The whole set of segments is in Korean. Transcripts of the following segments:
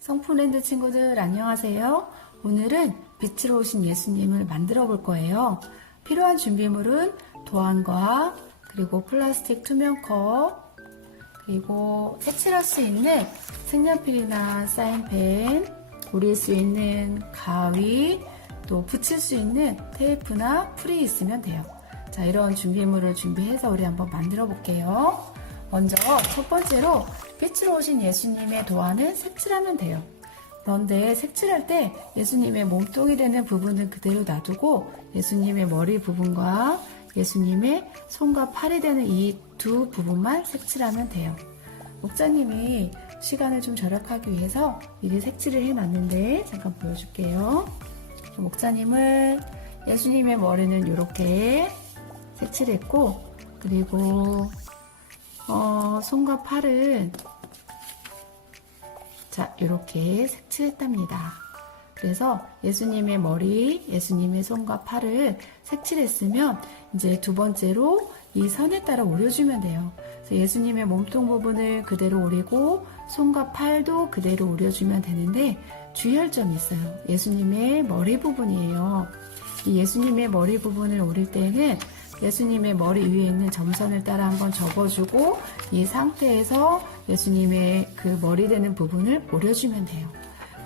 성품랜드 친구들 안녕하세요. 오늘은 빛으로 오신 예수님을 만들어 볼 거예요. 필요한 준비물은 도안과 그리고 플라스틱 투명 컵 그리고 색칠할 수 있는 색연필이나 사인펜 우릴 수 있는 가위 또 붙일 수 있는 테이프나 풀이 있으면 돼요. 자 이런 준비물을 준비해서 우리 한번 만들어 볼게요. 먼저 첫 번째로 빛으로 오신 예수님의 도안을 색칠하면 돼요. 그런데 색칠할 때 예수님의 몸통이 되는 부분은 그대로 놔두고 예수님의 머리 부분과 예수님의 손과 팔이 되는 이 두 부분만 색칠하면 돼요. 목사님이 시간을 좀 절약하기 위해서 미리 색칠을 해놨는데 잠깐 보여줄게요. 목사님은 예수님의 머리는 이렇게 색칠했고 그리고 어, 손과 팔은 자 이렇게 색칠했답니다. 그래서 예수님의 머리, 예수님의 손과 팔을 색칠했으면 이제 두 번째로 이 선에 따라 오려주면 돼요. 예수님의 몸통 부분을 그대로 오리고 손과 팔도 그대로 오려주면 되는데 주의할 점이 있어요. 예수님의 머리 부분이에요. 이 예수님의 머리 부분을 오릴 때는 예수님의 머리 위에 있는 점선을 따라 한번 접어주고 이 상태에서 예수님의 그 머리 되는 부분을 오려주면 돼요.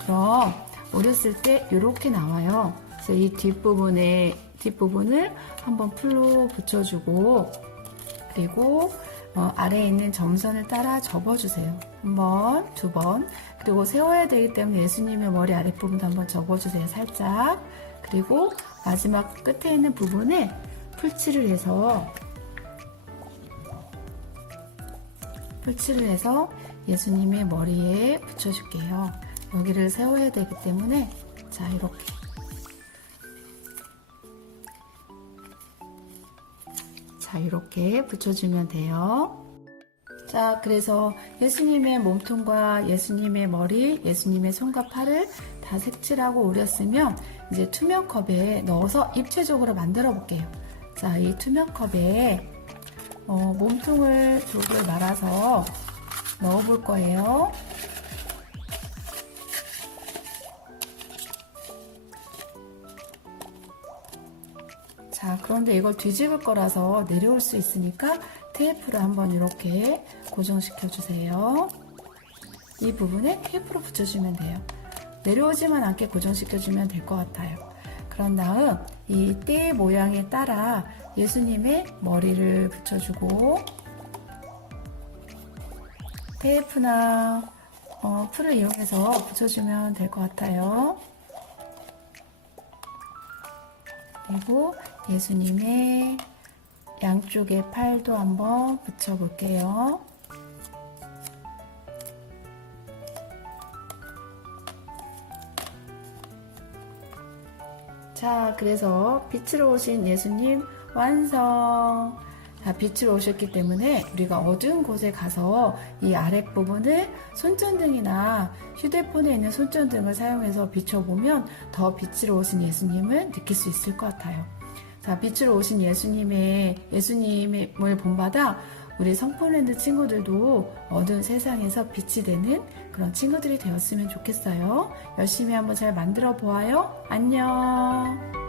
그럼 오렸을 때 이렇게 나와요. 그래서 이 뒷부분에 뒷부분을 한번 풀로 붙여주고 그리고 어, 아래에 있는 점선을 따라 접어주세요. 한 번, 두 번. 그리고 세워야 되기 때문에 예수님의 머리 아랫부분도 한번 접어주세요. 살짝. 그리고 마지막 끝에 있는 부분에 풀칠을 해서 풀칠을 해서 예수님의 머리에 붙여줄게요. 여기를 세워야 되기 때문에 자 이렇게 자 이렇게 붙여주면 돼요. 자 그래서 예수님의 몸통과 예수님의 머리, 예수님의 손과 팔을 다 색칠하고 오렸으면 이제 투명 컵에 넣어서 입체적으로 만들어 볼게요. 자 이 투명 컵에 어, 몸통을 조금 말아서 넣어 볼 거예요. 자, 그런데 이걸 뒤집을 거라서 내려올 수 있으니까 테이프를 한번 이렇게 고정시켜 주세요. 이 부분에 테이프로 붙여주면 돼요. 내려오지만 않게 고정시켜 주면 될 것 같아요. 그런 다음 이 띠 모양에 따라 예수님의 머리를 붙여주고 테이프나 어, 풀을 이용해서 붙여주면 될 것 같아요. 그리고 예수님의 양쪽의 팔도 한번 붙여볼게요. 자, 그래서 빛으로 오신 예수님 완성! 자, 빛으로 오셨기 때문에 우리가 어두운 곳에 가서 이 아랫부분을 손전등이나 휴대폰에 있는 손전등을 사용해서 비춰보면 더 빛으로 오신 예수님을 느낄 수 있을 것 같아요. 자, 빛으로 오신 예수님의, 예수님을 본받아 우리 성포랜드 친구들도 어두운 세상에서 빛이 되는 그런 친구들이 되었으면 좋겠어요. 열심히 한번 잘 만들어 보아요. 안녕!